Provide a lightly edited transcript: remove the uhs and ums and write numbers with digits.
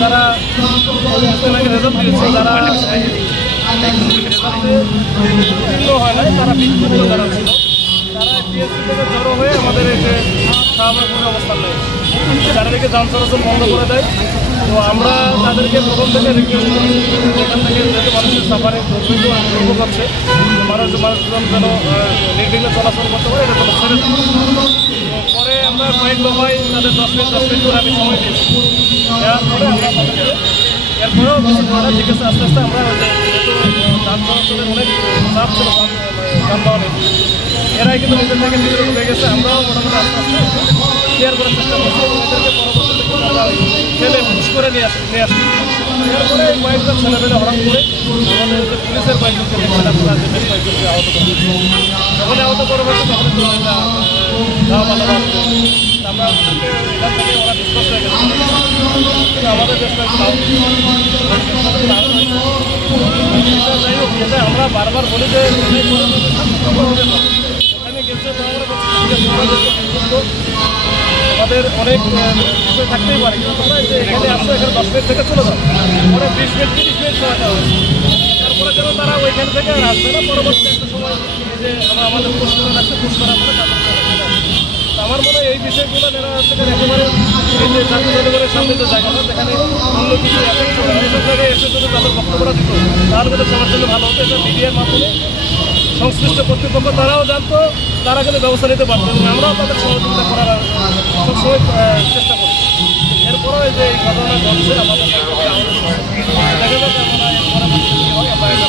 যারা রেজাল্ট দিয়েছে যারা উত্তীর্ণ হয় নাই তারা বিক্ষুব্ধ যারা ছিল তারা টিএসসি থেকে জড়ো হয়ে আমাদের এই যে শাহবাগপুরে অবস্থান নেয় চারিদিকে যান চলাচল বন্ধ করে দেয়। তো আমরা তাদেরকে প্রথম থেকে রিকোয়েস্ট করি এখান থেকে যেহেতু মানুষের সাফারে দুর্ভোগ হচ্ছে মানুষজন যেন নির্বিঘ্নে চলাচল করতে পারে এটা যেন ছেড়ে দেয়। তো পরে আমরা কয়েক দফায় তাদের 10 মিনিট করে আমি সময় দিয়েছি দেওয়ার পরে আমরা তাদেরকে এরপরেও কিছু ধরে ঠিক আছে আস্তে আস্তে আমরা যেহেতু যান চলাচলের অনেক চাপ ছিল যানবাহনে এরাই কিন্তু নিজের থেকে ভিতরে ঢুকে গেছে। আমরাও মোটামুটি আস্তে আস্তে ক্লিয়ার করার চেষ্টা করছি এদেরকে পরবর্তীতে আমরা ফেলে পুশ করে নিয়ে আসি। এরপরে কয়েকজন ছেলেমেলে হঠাৎ করে আমাদের যে পুলিশের কয়েকজনকে দেখছেন আপনারা যে বেশ কয়েকজনকে আহত করেছি। যখন আহত করা হয়েছে তখন তো আমরা যাওয়া ভালো আমরা এখান থেকে ওরা ডিসকাস হয়ে গেছে কিন্তু আমাদের বেশ কয়েকজন যাই হোক যেটা আমরা বারবার বলি যে ওখানে গেছে আমাদের অনেক বিষয় থাকতেই পারে কিন্তু তোমরা যে এখানে আসছো এখানে 10 মিনিট থেকে চলে যাও পরে 20 মিনিট 30 মিনিট সময় দেওয়া হয়েছে। তারপরে যেন তারা ওইখান থেকে আর আসবে না পরবর্তী একটা সময় যে আমরা আমাদের পোস্ট করে রাখছে পোস্ট করার পরে আমার মনে হয় এই বিষয়গুলো নেওয়া হচ্ছে একেবারে এই যে জাতীয় জনগণের সামনে যে জায়গাটা যেখানে অন্য কিছু এফেক্ট হবে এইসব জায়গায় এসে যদি তাদের বক্তব্যটা দিত তাহলে কিন্তু সবার জন্য ভালো হতো। এটা মিডিয়ার মাধ্যমে সংশ্লিষ্ট কর্তৃপক্ষ তারাও জানতো তারা কিন্তু ব্যবস্থা নিতে পারতো এবং আমরাও তাদের সহযোগিতা করার সবসময় চেষ্টা করি। এরপরেও এই যে এই ঘটনা ঘটছে আমাদের দেখা যাচ্ছে আমরা